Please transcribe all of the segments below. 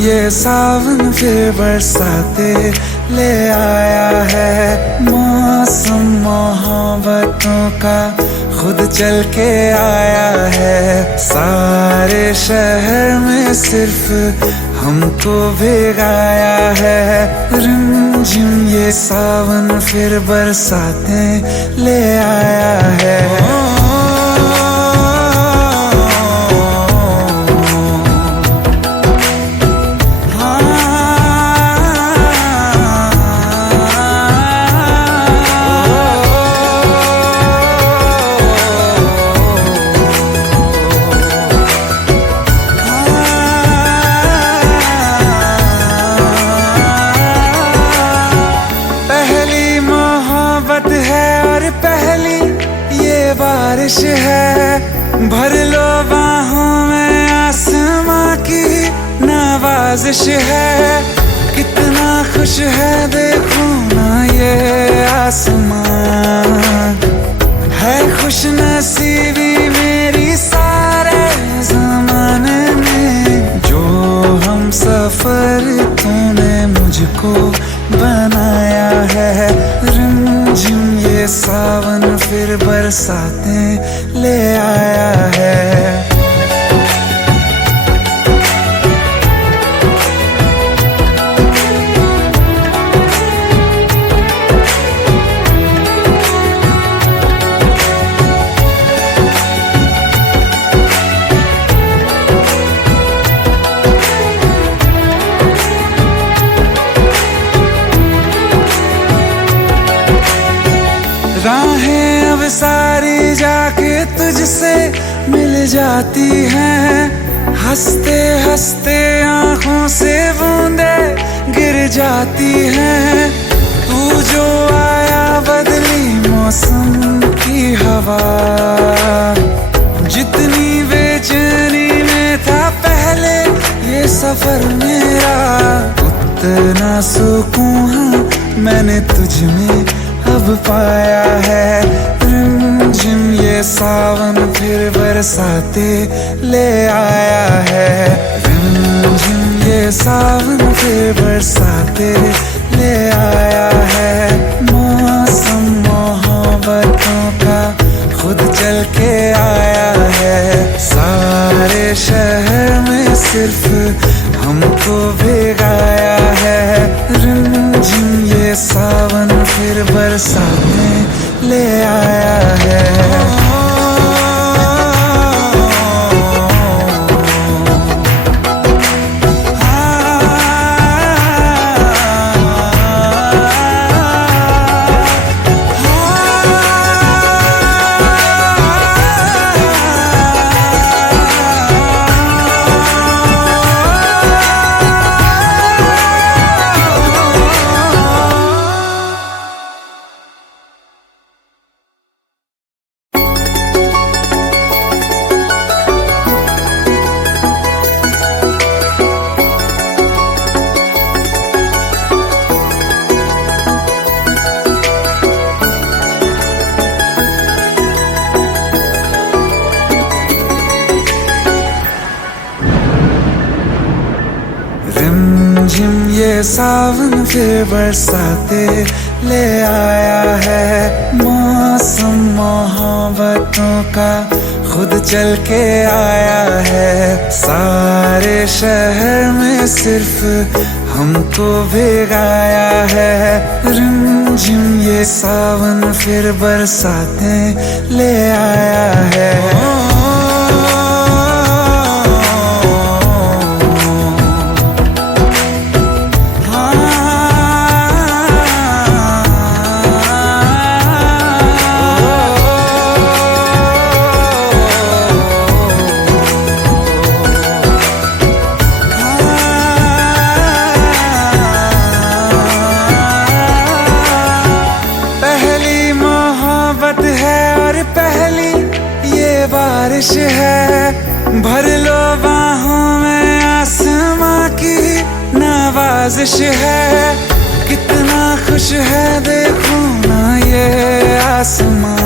ये सावन फिर बरसाते ले आया है। मौसम मोहब्बतों का खुद चल के आया है। सारे शहर में सिर्फ हमको भिगाया है। रिमझिम ये सावन फिर बरसाते ले आया है। बारिश है भर लो बाहों में, आसमां की नवाजिश है। कितना खुश है देखो ना ये आसमां, है खुश नसीबी मेरी सारे ज़माने में। जो हम सफर तूने मुझको बनाया है। रिमझिम ये सावन फिर बरसाते ले आया है। राहें अब सारी जाके तुझसे मिल जाती हैं। हंसते हंसते आंखों से बूंदे गिर जाती हैं। तू जो आया बदली मौसम की हवा, जितनी बेचैनी में था पहले ये सफर मेरा, उतना सुकून मैंने तुझ में अब पाया है। रिमझिम ये सावन फिर बरसाते ले आया है। रिमझिम ये सावन फिर बरसाते ले आया है। मौसम मोहब्बतों का खुद चल के आया है। सारे शहर में सिर्फ हमको भिगाया है। रिमझिम ये सावन फिर बरसाते ले आया है। रिमझिम ये सावन फिर बरसाते ले आया है। मौसम मोहब्बतों का खुद चल के आया है। सारे शहर में सिर्फ हमको भिगाया है। रिमझिम ये सावन फिर बरसाते ले आया है। बारिश है भर लो बाहों में, आसमां की नवाजिश है। कितना खुश है देखो ना ये आसमां,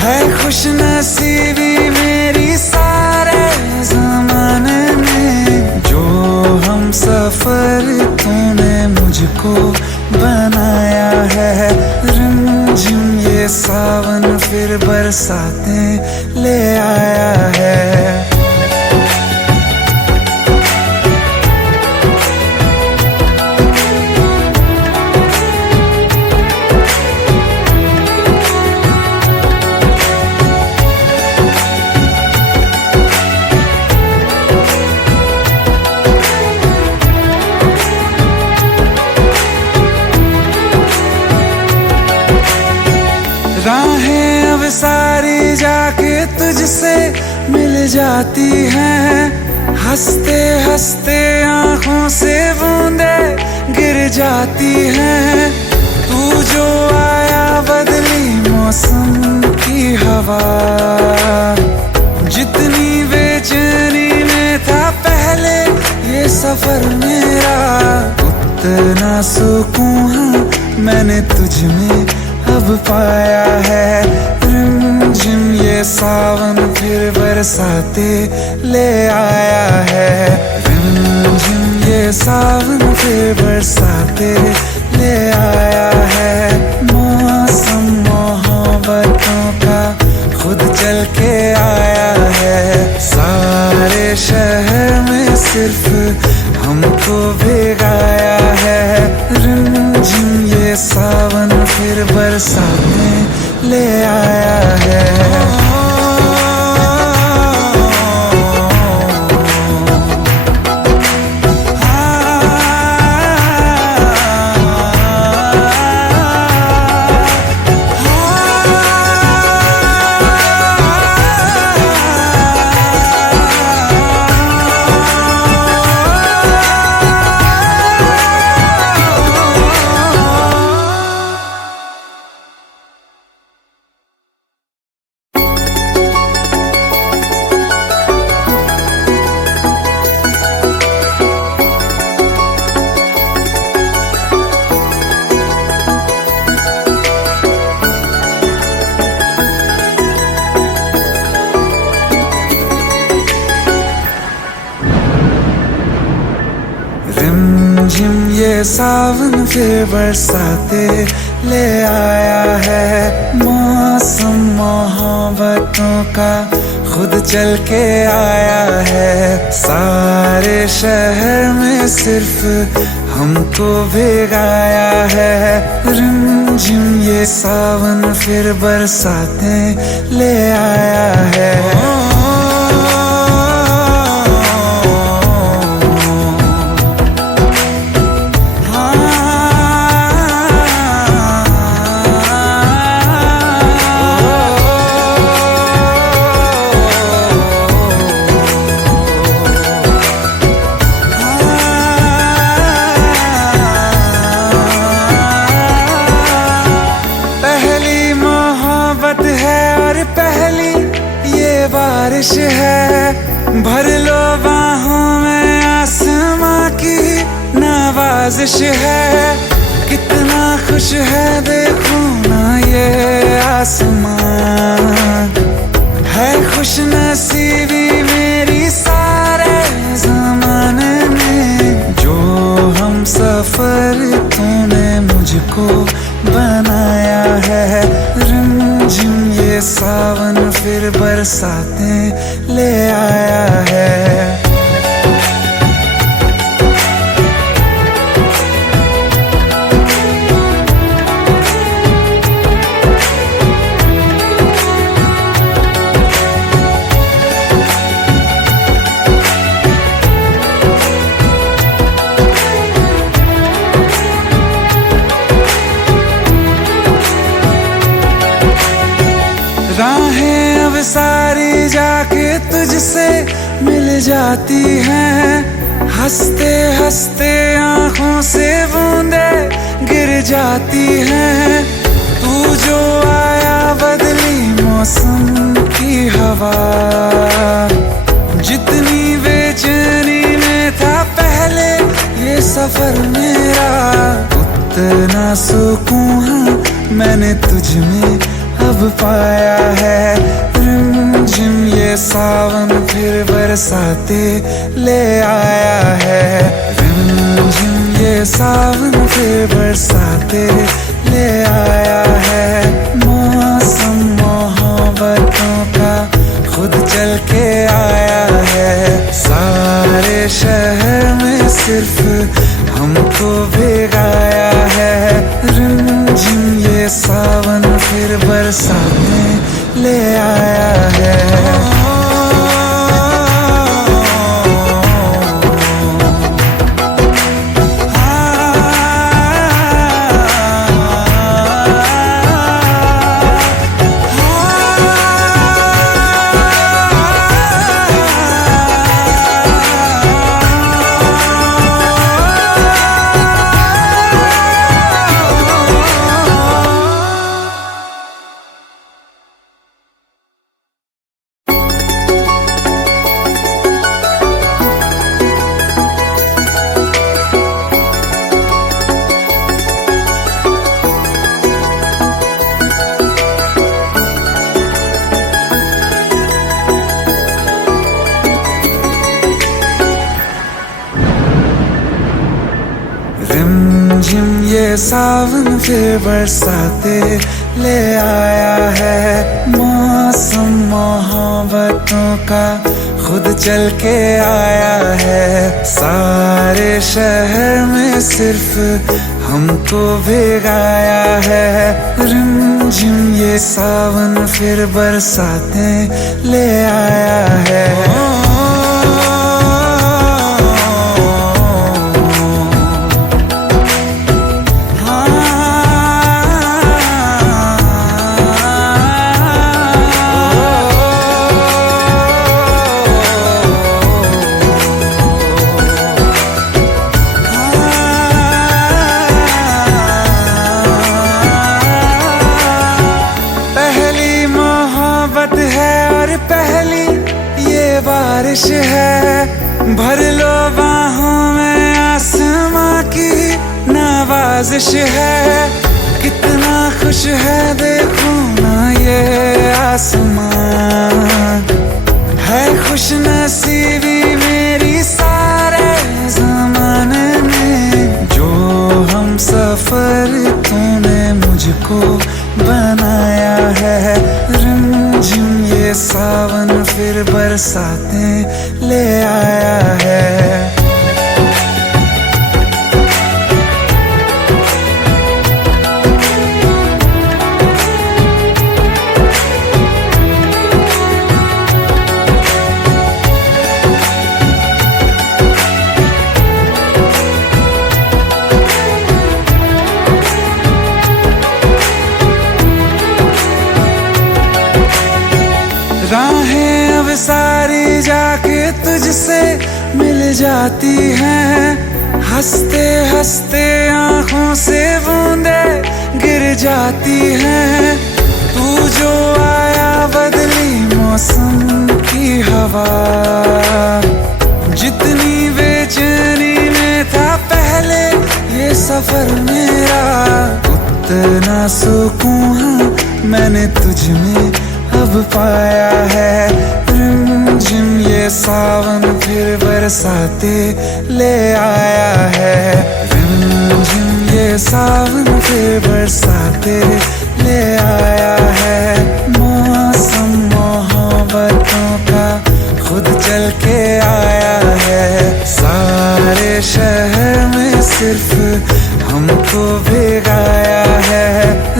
है खुश नसीबी मेरी सारे ज़माने में। जो सावन फिर बरसातें ले आया है। राहें अब सारी जाके तुझसे मिल जाती हैं, हंसते हंसते आंखों से बूंदे गिर जाती हैं। तू जो आया बदली मौसम की हवा, जितनी बेचैनी में था पहले ये सफर मेरा, उतना सुकून मैंने तुझ में अब पाया है। रिमझिम ये सावन फिर बरसाते ले आया है। रिमझिम ये सावन फिर बरसाते ले आया है। मौसम मोहब्बतों का खुद चल के आया है। सारे शहर में सिर्फ हमको भिगाया है। रिमझिम ये सावन फिर बरसातें ले आया है। रिमझिम ये सावन फिर बरसाते ले आया है। मौसम मोहब्बतों का खुद चल के आया है। सारे शहर में सिर्फ हमको भिगाया है। रिमझिम ये सावन फिर बरसातें ले आया है। बारिश है भर लो बाहों में, आसमां की नवाजिश है। कितना खुश है देखो ना ये आसमां, है खुश नसीबी मेरी सारे ज़माने में। जो हम सफर तूने मुझको बनाया है। रिमझिम ये सावन फिर बरसातें ले आया है। राहें अब सारी जाके तुझसे मिल जाती हैं, हंसते हंसते आंखों से बूंदे गिर जाती हैं। तू जो आया बदली मौसम की हवा, जितनी बेचैनी में था पहले ये सफर मेरा, उतना सुकून मैंने तुझ में अब पाया है। रिमझिम ये सावन फिर बरसाते ले आया है। रिमझिम ये सावन फिर बरसाते ले आया है। सावन फिर बरसातें ले आया है। रिमझिम ये सावन फिर बरसाते ले आया है। मौसम मोहब्बतों का खुद चल के आया है। सारे शहर में सिर्फ हमको भिगाया है। रिमझिम ये सावन फिर बरसाते ले आया है। बारिश है भर लो बाहों में, आसमां की नवाजिश है। कितना खुश है देखो ना ये आसमां, है खुश नसीबी मेरी सारे ज़माने में। जो हम सफर तूने मुझको बनाया है। रिमझिम ये सावन फिर बरसातें ले आया है। राहें अब सारी जाके तुझसे मिल जाती हैं। हंसते हंसते आंखों से बूंदे गिर जाती हैं। तू जो आया बदली मौसम की हवा, जितनी बेचैनी में था पहले ये सफर मेरा, उतना सुकून मैंने तुझ में अब पाया है। रिमझिम ये सावन फिर बरसाते ले आया है। रिमझिम ये सावन फिर बरसाते ले आया है। मौसम मोहब्बतों का खुद चल के आया है। सारे शहर में सिर्फ हमको भिगाया है।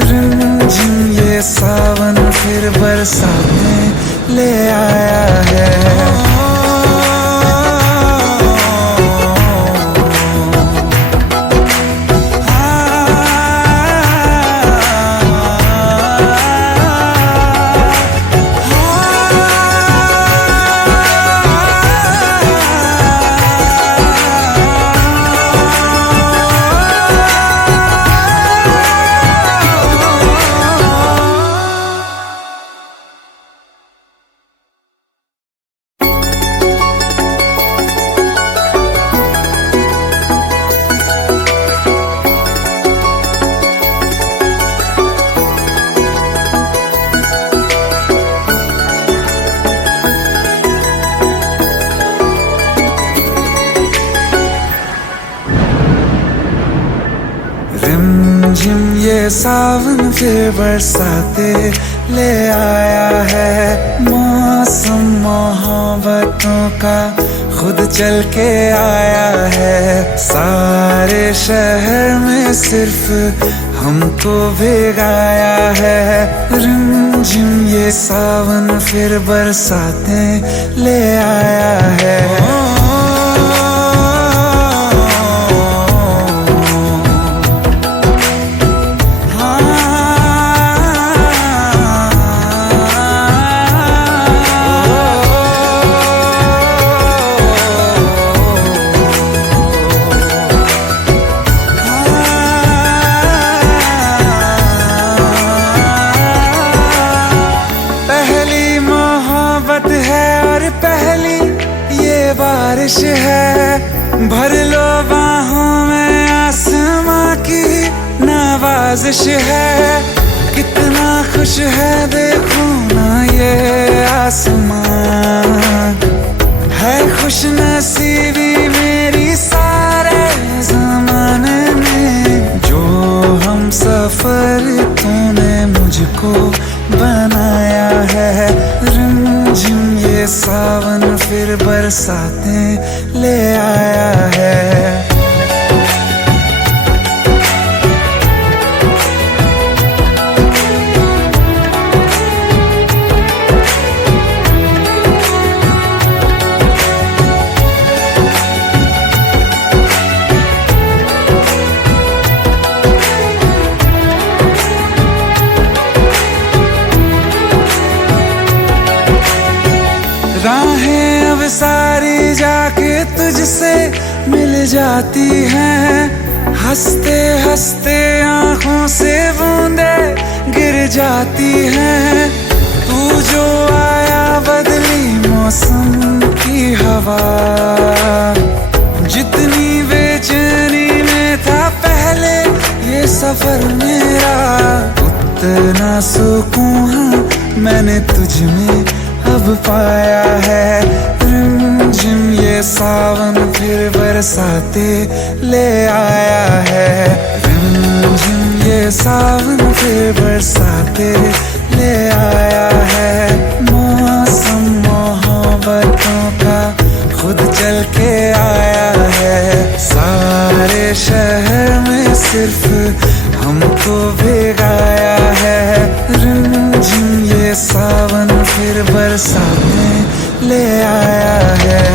रिमझिम ये सावन फिर बरसातें ले आया है। रिमझिम ये सावन फिर बरसाते ले आया है। मौसम मोहब्बतों का खुद चल के आया है। सारे शहर में सिर्फ हमको भिगाया है। रिमझिम ये सावन फिर बरसातें ले आया है। पहली ये बारिश है, भर लो बाहों में आसमां की नवाजिश है। कितना खुश है देखो ना ये आसमां, है खुश नसीबी मेरी सारे ज़माने में। जो हम सफर तूने मुझको बनाया है। रिमझिम ये सावन फिर बरसातें ले आया है। राहें अब सारी जाके तुझसे मिल जाती हैं। हंसते हंसते आंखों से बूंदे गिर जाती हैं। तू जो आया बदली मौसम की हवा, जितनी बेचैनी में था पहले ये सफर मेरा, उतना सुकून मैंने तुझ में अब पाया है। रिमझिम ये सावन फिर बरसातें ले आया है। रिमझिम ये सावन फिर बरसातें ले आया है। मौसम मोहब्बतों का खुद चल के आया है। सारे शहर में सिर्फ हमको भिगाया है। रिमझिम ये सावन फिर बरसातें ले आया है।